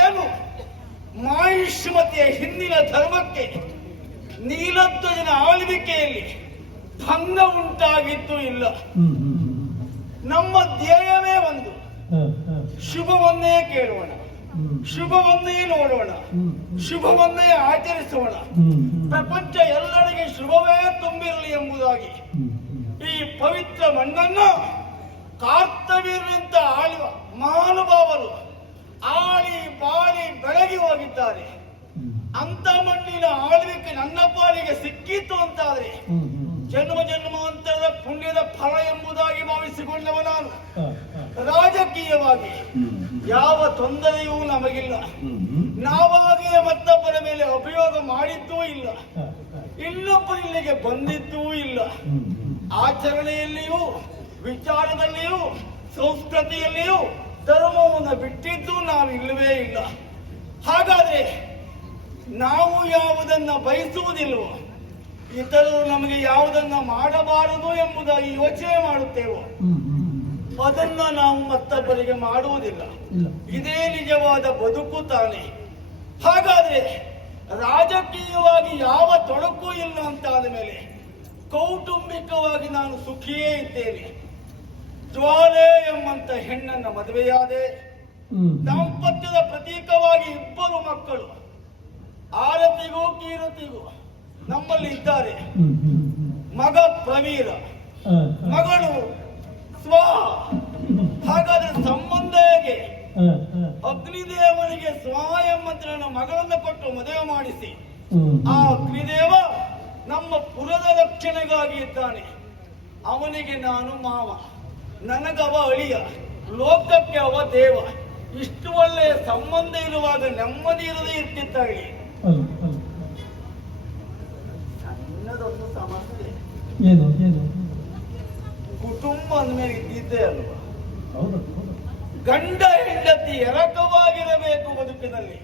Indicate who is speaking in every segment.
Speaker 1: ಹೆಚ್ಚೇನು ಮಾಯುಷ್ಮತೆಯ ಹಿಂದಿನ ಧರ್ಮಕ್ಕೆ ನೀಲಧ್ವಜನ ಆಳ್ವಿಕೆಯಲ್ಲಿ ಭಂಗ ಉಂಟಾಗಿದ್ದು ಇಲ್ಲ. ನಮ್ಮ ಧ್ಯೇಯವೇ ಒಂದು. ಶುಭವನ್ನೇ ಕೇಳೋಣ ಶುಭವನ್ನೇ ನೋಡೋಣ ಶುಭವನ್ನೇ ಆಚರಿಸೋಣ. ಪ್ರಪಂಚ ಎಲ್ಲರಿಗೆ ಶುಭವೇ ತುಂಬಿರಲಿ ಎಂಬುದಾಗಿ ಈ ಪವಿತ್ರ ಮಣ್ಣನ್ನು ಮಣ್ಣಿನ ಆಳ್ವಿಕೆ ನನ್ನ ಪಾಲಿಗೆ ಸಿಕ್ಕಿತ್ತು ಅಂತಾದ್ರೆ ಜನ್ಮ ಜನ್ಮಾಂತರದ ಪುಣ್ಯದ ಫಲ ಎಂಬುದಾಗಿ ಭಾವಿಸಿಕೊಂಡವ ನಾನು. ರಾಜಕೀಯವಾಗಿ ಯಾವ ತೊಂದರೆಯೂ ನಮಗಿಲ್ಲ. ನಾವಾಗಿಯೇ ಮತ್ತೊಬ್ಬರ ಮೇಲೆ ಉಪಯೋಗ ಮಾಡಿದ್ದೂ ಇಲ್ಲ. ಇನ್ನೊಬ್ಬರು ಇಲ್ಲಿಗೆ ಬಂದಿದ್ದೂ ಇಲ್ಲ. ಆಚರಣೆಯಲ್ಲಿಯೂ ವಿಚಾರದಲ್ಲಿಯೂ ಸಂಸ್ಕೃತಿಯಲ್ಲಿಯೂ ಧರ್ಮವನ್ನು ಬಿಟ್ಟಿದ್ದು ನಾನು ಇಲ್ಲವೇ ಇಲ್ಲ. ಹಾಗಾದ್ರೆ ನಾವು ಯಾವುದನ್ನ ಬಯಸುವುದಿಲ್ವೋ ಇತರರು ನಮಗೆ ಯಾವುದನ್ನ ಮಾಡಬಾರದು ಎಂಬುದಾಗಿ ಯೋಚನೆ ಮಾಡುತ್ತೇವೋ ಅದನ್ನ ನಾವು ಮತ್ತೊಬ್ಬರಿಗೆ ಮಾಡುವುದಿಲ್ಲ. ಇದೇ ನಿಜವಾದ ಬದುಕು ತಾನೆ. ಹಾಗಾದ್ರೆ ರಾಜಕೀಯವಾಗಿ ಯಾವ ತೊಡಕು ಇಲ್ಲ ಅಂತಾದ ಮೇಲೆ ಕೌಟುಂಬಿಕವಾಗಿ ನಾನು ಸುಖಿಯೇ ಇದ್ದೇನೆ. ಜ್ವಾಲೆ ಎಂಬಂತ ಹೆಣ್ಣನ್ನ ಮದುವೆಯಾದೆ. ದಾಂಪತ್ಯದ ಪ್ರತೀಕವಾಗಿ ಇಬ್ಬರು ಮಕ್ಕಳು. ಆರತಿಗೂ ಕೀರತಿಗೂ ನಮ್ಮಲ್ಲಿ ಇದ್ದಾರೆ ಮಗ ಪ್ರವೀರ ಮಗಳು ಸ್ವಾಹ. ಹಾಗಾದ್ರೆ ಸಂಬಂಧ ಹೇಗೆ? ಅಗ್ನಿದೇವನಿಗೆ ಸ್ವ ಎಂಬಂತ ಮಗಳನ್ನ ಕೊಟ್ಟು ಮದುವೆ ಮಾಡಿಸಿ. ಆ ಅಗ್ನಿದೇವ ನಮ್ಮ ಪುರದ ರಕ್ಷಣೆಗಾಗಿ ಇದ್ದಾನೆ. ಅವನಿಗೆ ನಾನು ಮಾವ. ನನಗವ ಅಳಿಯ. ಲೋಕಕ್ಕೆ ಅವ ದೇವ. ಇಷ್ಟು ಒಳ್ಳೆಯ ಸಂಬಂಧ ಇರುವಾಗ ನೆಮ್ಮದಿ ಇರದೇ ಅಲ್ಲ ಸಣ್ಣದೊಂದು ಸಮಸ್ಯೆ.
Speaker 2: ಏನು ಏನು?
Speaker 1: ಕುಟುಂಬ ಅಂದ್ಮೇಲೆ ಇದ್ದಿದ್ದೇ ಅಲ್ವಾ?
Speaker 2: ಹೌದು
Speaker 1: ಗಂಡ ಹೆಂಡತಿ ಎರಕವಾಗಿರಬೇಕು ಬದುಕಿನಲ್ಲಿ.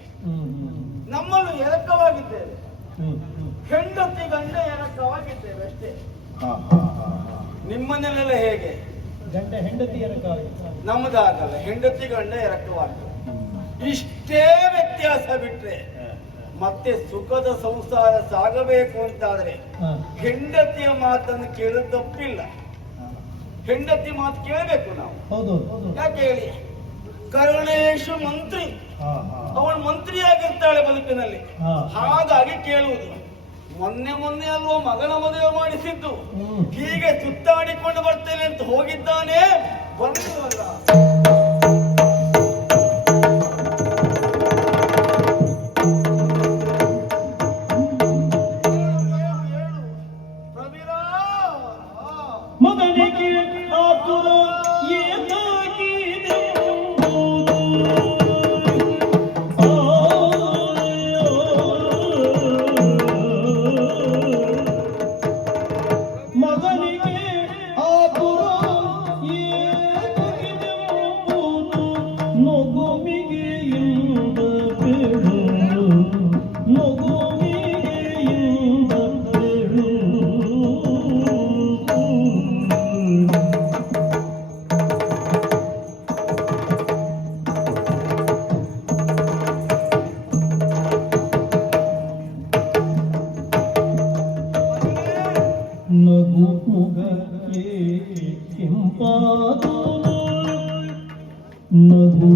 Speaker 1: ನಮ್ಮನ್ನು ಎರಕವಾಗಿದ್ದೇವೆ. ಹೆಂಡತಿ ಗಂಡ ಎರಕವಾಗಿದ್ದೇವೆ ಅಷ್ಟೇ. ನಿಮ್ಮನೆಲ್ಲ ಹೇಗೆ?
Speaker 2: ಗಂಡ ಹೆಂಡತಿ ಎರಕವಾಗಿ
Speaker 1: ನಮ್ಮದಾಗಲ್ಲ. ಹೆಂಡತಿ ಗಂಡ ಎರಕವಾಗ್ತದೆ ಇಷ್ಟೇ ವ್ಯತ್ಯಾಸ ಬಿಟ್ರೆ ಮತ್ತೆ ಸುಖದ ಸಂಸಾರ ಸಾಗಬೇಕು ಅಂತಾದ್ರೆ ಹೆಂಡತಿಯ ಮಾತನ್ನು ಕೇಳೋದು ತಪ್ಪಿಲ್ಲ. ಹೆಂಡತಿ ಮಾತು ಕೇಳಬೇಕು ನಾವು. ಯಾಕೆ ಹೇಳಿ? ಕರುಣೇಶ ಮಂತ್ರಿ. ಅವಳು ಮಂತ್ರಿಯಾಗಿರ್ತಾಳೆ ಬದುಕಿನಲ್ಲಿ. ಹಾಗಾಗಿ ಕೇಳುವುದು. ಮೊನ್ನೆ ಮೊನ್ನೆ ಅಲ್ವೋ ಮಗನ ಮದುವೆ ಮಾಡಿಸಿದ್ದು. ಹೀಗೆ ಸುತ್ತಾಡಿಕೊಂಡು ಬರ್ತೇನೆ ಅಂತ ಹೋಗಿದ್ದಾನೆ. ಬಂದಿರಲ್ಲ மது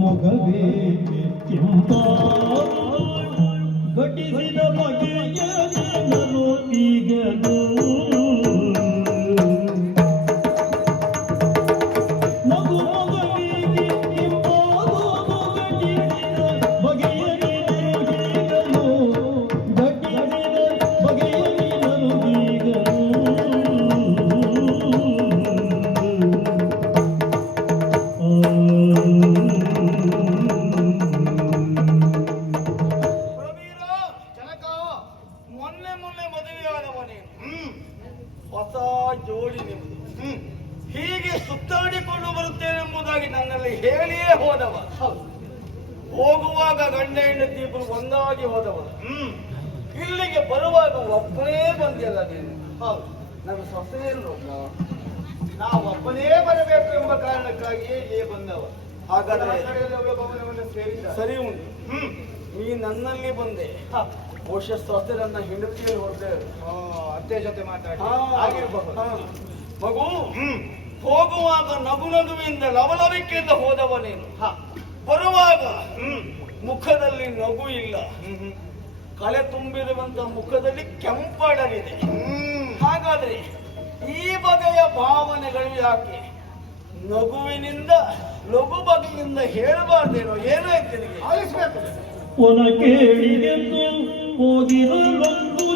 Speaker 1: மகவே ಹೇಳಿಯೇ ಹೋದವ.
Speaker 3: ಹೌದು.
Speaker 1: ಹೋಗುವಾಗ ಗಂಡ ಹೆಂಡತಿ ಇಬ್ಬರು ಒಂದಾಗಿ ಹೋದವ
Speaker 3: ಹ್ಮ್.
Speaker 1: ಇಲ್ಲಿಗೆ ಬರುವಾಗ ಒಬ್ಬನೇ ಬಂದಿಲ್ಲ ನೀನು.
Speaker 3: ಹೌದು.
Speaker 1: ನನ್ನ ಸೊಸೆ ಎಲ್ಲೋ
Speaker 3: ನಾವು ಒಬ್ಬನೇ ಬರಬೇಕು ಎಂಬ ಕಾರಣಕ್ಕಾಗಿಯೇ ಇಲ್ಲಿ ಬಂದವ.
Speaker 1: ಹಾಗಾದ್ರೆ ಸರಿ ಉಂಟು.
Speaker 3: ಹ್ಮ್.
Speaker 1: ನೀ ನನ್ನಲ್ಲಿ ಬಂದೆ. ಬಹುಶಃ ಸೊಸೆ ನನ್ನ ಹೆಂಡತಿಯಲ್ಲಿ ಹೊರಟೆ
Speaker 3: ಆ, ಅತ್ತೆ ಜೊತೆ ಮಾತಾಡಿ. ಆಗಿರ್ಬಹುದು.
Speaker 1: ಮಗು
Speaker 3: ಹ್ಮ್.
Speaker 1: ಹೋಗುವಾಗ ನಗು ನಗುವಿಂದ ಲವಲವಿಕೆಯಿಂದ ಹೋದವನೇನು
Speaker 3: ಹ.
Speaker 1: ಬರುವಾಗ
Speaker 3: ಹ್ಮ್.
Speaker 1: ಮುಖದಲ್ಲಿ ನಗು ಇಲ್ಲ.
Speaker 3: ಹ್ಮ್ ಹ್ಮ್.
Speaker 1: ಕಳೆ ತುಂಬಿರುವಂತ ಮುಖದಲ್ಲಿ ಕೆಂಪಡಲಿದೆ.
Speaker 3: ಹ್ಮ್.
Speaker 1: ಹಾಗಾದ್ರೆ ಈ ಬಗೆಯ ಭಾವನೆಗಳು ಯಾಕೆ? ನಗುವಿನಿಂದ ಲಘು ಬಗೆಯಿಂದ ಹೇಳಬಾರ್ದೇನೋ? ಏನಾಯ್ತು ನಿನಗೆ?
Speaker 3: ಆಲಿಸ್ಬೇಕು.
Speaker 2: ಹೋಗಿರಲೊಂದು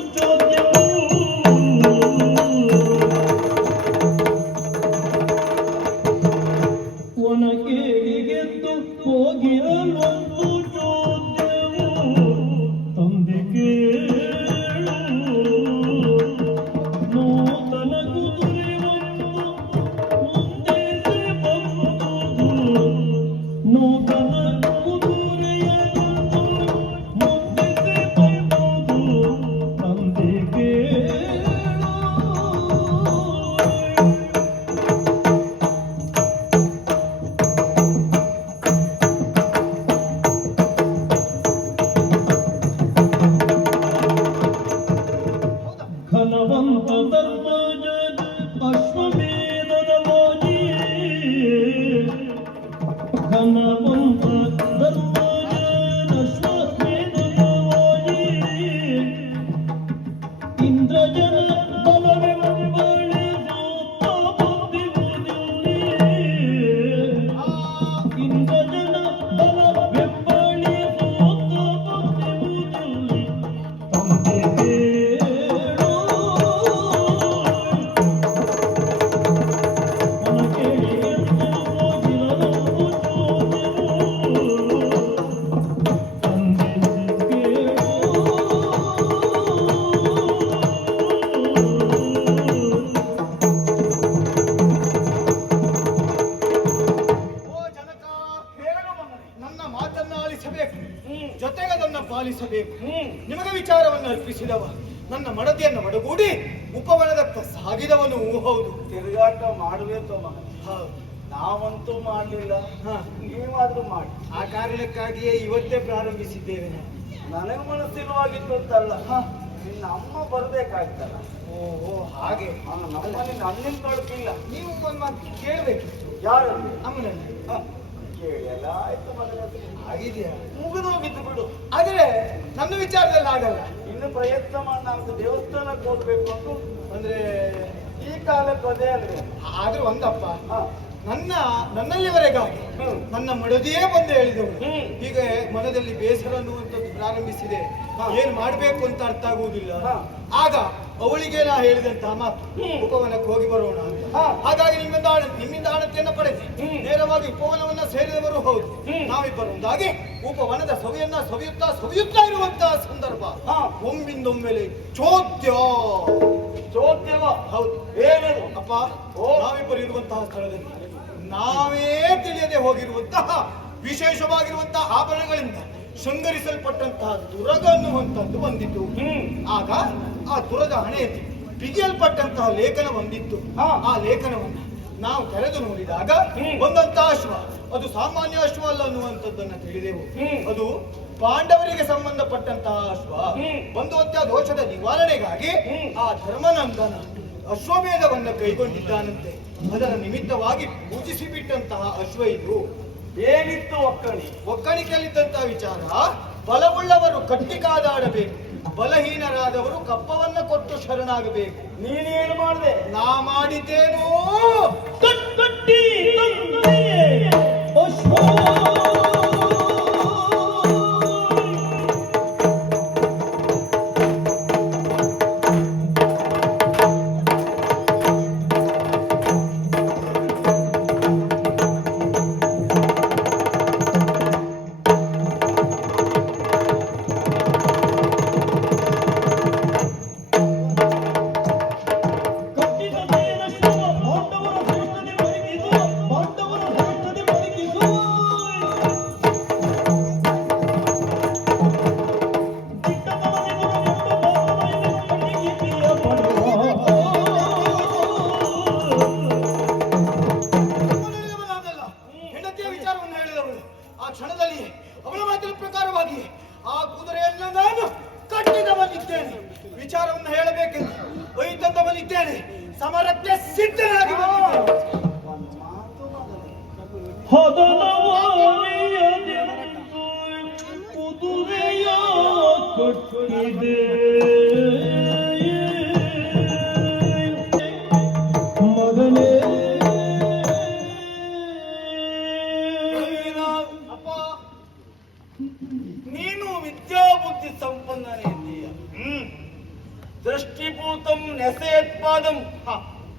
Speaker 3: ಮಾತನ್ನ ಆಲಿಸಬೇಕು. ಜೊತೆಗೆ ಅದನ್ನ ಪಾಲಿಸಬೇಕು. ನಿಮಗೆ ವಿಚಾರವನ್ನು ಅರ್ಪಿಸಿದವ. ನನ್ನ ಮಡದಿಯನ್ನು ಮಡಗೂಡಿ ಉಪವನದತ್ತ ಸಾಗಿದವನು ಹೌದು.
Speaker 1: ತಿರುಗಾಟ
Speaker 3: ಮಾಡಬೇಕು
Speaker 1: ನಾವಂತೂ ಮಾಡಲಿಲ್ಲ.
Speaker 3: ಹಾ.
Speaker 1: ನೀವಾದ್ರೂ ಮಾಡಿ.
Speaker 3: ಆ ಕಾರಣಕ್ಕಾಗಿಯೇ ಇವತ್ತೇ ಪ್ರಾರಂಭಿಸಿದ್ದೇವೆ.
Speaker 1: ನನಗೆ ಮನಸ್ಸಿಲ್ವಾಗಿತ್ತು ಅಂತಲ್ಲ.
Speaker 3: ಹಾ.
Speaker 1: ನಿನ್ನ ಅಮ್ಮ ಬರ್ಬೇಕಾಯ್ತಲ್ಲ.
Speaker 3: ಓಹೋ ಹಾಗೆ.
Speaker 1: ನಮ್ಮಲ್ಲಿ ನನ್ನಿಂದ ತೊಡಕಿಲ್ಲ
Speaker 3: ನೀವು ಒಂದು ಮಾತು ಕೇಳಬೇಕಿತ್ತು.
Speaker 1: ಯಾರು
Speaker 3: ಅಮ್ಮನಲ್ಲಿ
Speaker 1: ಹ, ಕೇಳಿ ಎಲ್ಲ ಆಯ್ತು
Speaker 3: ಆಗಿದೆಯಾ?
Speaker 1: ಮುಗಿದೋಗಿದ್ದು ಬಿಡು.
Speaker 3: ಆದ್ರೆ ನನ್ನ ವಿಚಾರದಲ್ಲಿ ಆಗಲ್ಲ
Speaker 1: ಇನ್ನು ಪ್ರಯತ್ನ ಮಾಡಿ ನಾವು ದೇವಸ್ಥಾನಕ್ಕೆ ಹೋಗ್ಬೇಕು ಅಂತ
Speaker 3: ಅಂದ್ರೆ
Speaker 1: ಈ ಕಾಲಕ್ಕೆ ಅದೇ ಅಲ್ರಿ
Speaker 3: ಆದ್ರೆ ಒಂದಪ್ಪ. ನನ್ನ ನನ್ನಲ್ಲಿವರೆಗಾಗಿ ನನ್ನ ಮಡದಿಯೇ ಬಂದು ಹೇಳಿದವು. ಹೀಗೆ ಮನದಲ್ಲಿ ಬೇಸರ ಅನ್ನುವಂಥದ್ದು ಪ್ರಾರಂಭಿಸಿದೆ. ಏನ್ ಮಾಡ್ಬೇಕು ಅಂತ ಅರ್ಥ ಆಗುವುದಿಲ್ಲ. ಆಗ ಅವಳಿಗೆ ನಾ ಹೇಳಿದಂತಹ ಮಾತು. ಉಪವನಕ್ಕೆ ಹೋಗಿ ಬರೋಣ ಅಂತ. ಹಾಗಾಗಿ ನಿಮ್ಮಿಂದ ನಿಮ್ಮಿಂದ ಆಣತಿಯನ್ನು
Speaker 1: ಪಡೆಸಿ.
Speaker 3: ನೇರವಾಗಿ ಉಪವನವನ್ನ ಸೇರಿದವರು ಹೌದು. ನಾವಿಬ್ಬರು ಒಂದಾಗಿ ಉಪವನದ ಸವಿಯನ್ನ ಸವಿಯುತ್ತಾ ಸವಿಯುತ್ತಾ ಇರುವಂತಹ ಸಂದರ್ಭ ಒಮ್ಮಿಂದೊಮ್ಮೆಲೆ ಚೋದ್ಯ
Speaker 1: ಚೋದ್ಯವ
Speaker 3: ಹೌದು
Speaker 1: ಏನೇನು
Speaker 3: ಅಪ್ಪ
Speaker 1: ಓ.
Speaker 3: ನಾವಿಬ್ಬರು ಇರುವಂತಹ ಸ್ಥಳದಲ್ಲಿ ನಾವೇ ತಿಳಿಯದೆ ಹೋಗಿರುವಂತಹ ವಿಶೇಷವಾಗಿರುವಂತಹ ಆಭರಣಗಳಿಂದ ಶೃಂಗರಿಸಲ್ಪಟ್ಟಂತಹ ದುರಗ ಅನ್ನುವಂಥದ್ದು ಬಂದಿತ್ತು ಆಗ ಆ ದುರದ ಹಣೆ ಬಿಗಿಯಲ್ಪಟ್ಟಂತಹ ಲೇಖನ ಬಂದಿತ್ತು. ಆ ಲೇಖನವನ್ನ ನಾವು ತೆರೆದು ನೋಡಿದಾಗ
Speaker 1: ಒಂದಂತಹ
Speaker 3: ಬಂದಂತಹ ಅಶ್ವ ಅದು ಸಾಮಾನ್ಯ ಅಶ್ವ ಅಲ್ಲ ಅನ್ನುವಂಥದ್ದನ್ನ ತಿಳಿದೆವು. ಅದು ಪಾಂಡವರಿಗೆ ಸಂಬಂಧಪಟ್ಟಂತಹ ಅಶ್ವ.
Speaker 1: ಒಂದು
Speaker 3: ಬಂಧುವಂತಹ ದೋಷದ ನಿವಾರಣೆಗಾಗಿ ಆ ಧರ್ಮನಂದನ ಅಶ್ವಮೇಧವನ್ನ ಕೈಗೊಂಡಿದ್ದಾನಂತೆ. ಅದರ ನಿಮಿತ್ತವಾಗಿ ಪೂಜಿಸಿ ಬಿಟ್ಟಂತಹ ಅಶ್ವ ಇದು
Speaker 1: ಏನಿತ್ತು ಒಕ್ಕಣಿ?
Speaker 3: ಒಕ್ಕಣಿಕೆಯಲ್ಲಿದ್ದಂತಹ ವಿಚಾರ ಬಲವುಳ್ಳವರು ಕಟ್ಟಿ ಕಾದಾಡಬೇಕು ಬಲಹೀನರಾದವರು ಕಪ್ಪವನ್ನ ಕೊಟ್ಟು ಶರಣಾಗಬೇಕು.
Speaker 1: ನೀನೇನು ಮಾಡಿದೆ?
Speaker 3: ನಾ ಮಾಡಿದ್ದೇನು?
Speaker 2: ಕಟ್ಟಿದೆ ಮಗನೇ
Speaker 1: ನೀನು ವಿದ್ಯಾಬುದ್ಧಿ ಸಂಪನ್ನನೇ ಇದ್ದೀಯ
Speaker 3: ಹ್ಮ್
Speaker 1: ದೃಷ್ಟಿಭೂತಂ ನೆಸೆಯತ್ಪಾದಂ.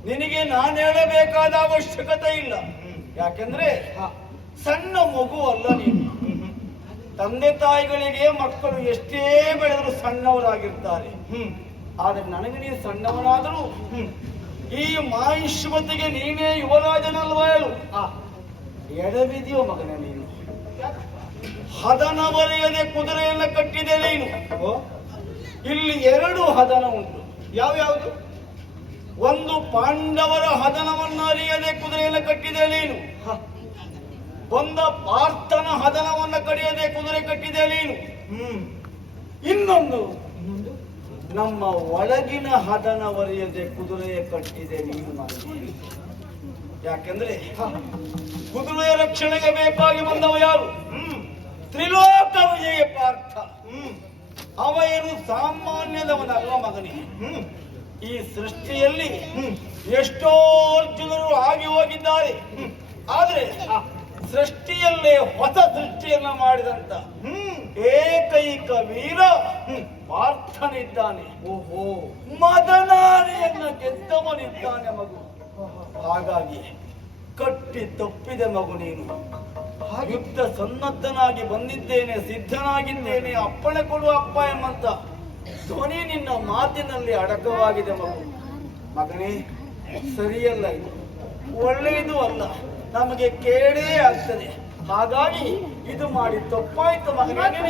Speaker 1: ನಿನಗೆ ನಾನು ಹೇಳಬೇಕಾದ ಅವಶ್ಯಕತೆ ಇಲ್ಲ ಯಾಕೆಂದ್ರೆ. ಸಣ್ಣ ಮಗು ಅಲ್ಲ ನೀನು. ತಂದೆ ತಾಯಿಗಳಿಗೆ ಮಕ್ಕಳು ಎಷ್ಟೇ ಬೆಳೆದರೂ ಸಣ್ಣವರಾಗಿರ್ತಾರೆ. ಆದ್ರೆ ನನಗೆ ನೀನು ಸಣ್ಣವನಾದರೂ ಈ ಮಾಹಿಷ್ಮತಿಗೆ ನೀನೇ ಯುವರಾಜನಲ್ವ ಹೇಳು. ಎಡವಿದೆಯೋ ಮಗನೇ ನೀನು. ಹದನವರೆಯದೆ ಕುದುರೆಯನ್ನು ಕಟ್ಟಿದೆ ನೀನು.
Speaker 3: ಓ.
Speaker 1: ಇಲ್ಲಿ ಎರಡು ಹದನ ಉಂಟು.
Speaker 3: ಯಾವ್ಯಾವುದು
Speaker 1: ಒಂದು ಪಾಂಡವರ ಹದನವನ್ನು ಅರಿಯದೆ ಕುದುರೆಯನ್ನು ಕಟ್ಟಿದೆ ನೀನು. ಒಂದ ಪಾರ್ಥನ ಹದನವನ್ನ ಕಡಿಯದೆ ಕುದುರೆ ಕಟ್ಟಿದೆ ನೀನು.
Speaker 3: ಹ್ಮ್.
Speaker 1: ಇನ್ನೊಂದು. ನಮ್ಮ ಒಳಗಿನ ಹದನವರಿಯದೆ ಕುದುರೆ ಕಟ್ಟಿದೆ ನೀನು ಯಾಕೆಂದ್ರೆ. ಕುದುರೆಯ ರಕ್ಷಣೆಗೆ ಬೇಕಾಗಿ ಬಂದವ ಯಾರು?
Speaker 3: ಹ್ಮ್.
Speaker 1: ತ್ರಿಲೋಕ ವಿಜಯ ಪಾರ್ಥ.
Speaker 3: ಹ್ಮ್.
Speaker 1: ಅವ ಏನು ಸಾಮಾನ್ಯದವನಲ್ಲ ಮಗನಿಗೆ
Speaker 3: ಹ್ಮ್.
Speaker 1: ಈ ಸೃಷ್ಟಿಯಲ್ಲಿ ಎಷ್ಟೋ ಅರ್ಜುನರು ಆಗಿ ಹೋಗಿದ್ದಾರೆ. ಆದ್ರೆ. ಸೃಷ್ಟಿಯಲ್ಲೇ ಹೊಸ ಸೃಷ್ಟಿಯನ್ನ ಮಾಡಿದಂತ
Speaker 3: ಹ್ಮ್
Speaker 1: ಏಕೈಕ ವೀರ. ಪಾರ್ಥನಿದ್ದಾನೆ.
Speaker 3: ಓಹೋ
Speaker 1: ಮದನಾರೆಯನ್ನ ಗೆದ್ದವನಿದ್ದಾನೆ ಮಗು. ಹಾಗಾಗಿ ಕಟ್ಟಿ ತಪ್ಪಿದೆ ಮಗು ನೀನು. ಯುದ್ಧ ಸನ್ನದ್ಧನಾಗಿ ಬಂದಿದ್ದೇನೆ ಸಿದ್ಧನಾಗಿದ್ದೇನೆ ಅಪ್ಪಣೆ ಕೊಡು ಅಪ್ಪ ಎಂಬಂತ. ಧ್ವನಿ ನಿನ್ನ ಮಾತಿನಲ್ಲಿ ಅಡಕವಾಗಿದೆ ಮಗು. ಮಗನೇ ಸರಿಯಲ್ಲ ಇದು. ಒಳ್ಳೆಯದು ಅಲ್ಲ. ನಮಗೆ ಕೇಡೇ ಆಗ್ತದೆ. ಹಾಗಾಗಿ ಇದು ಮಾಡಿ ತಪ್ಪಾಯ್ತು ಮಗನೇ.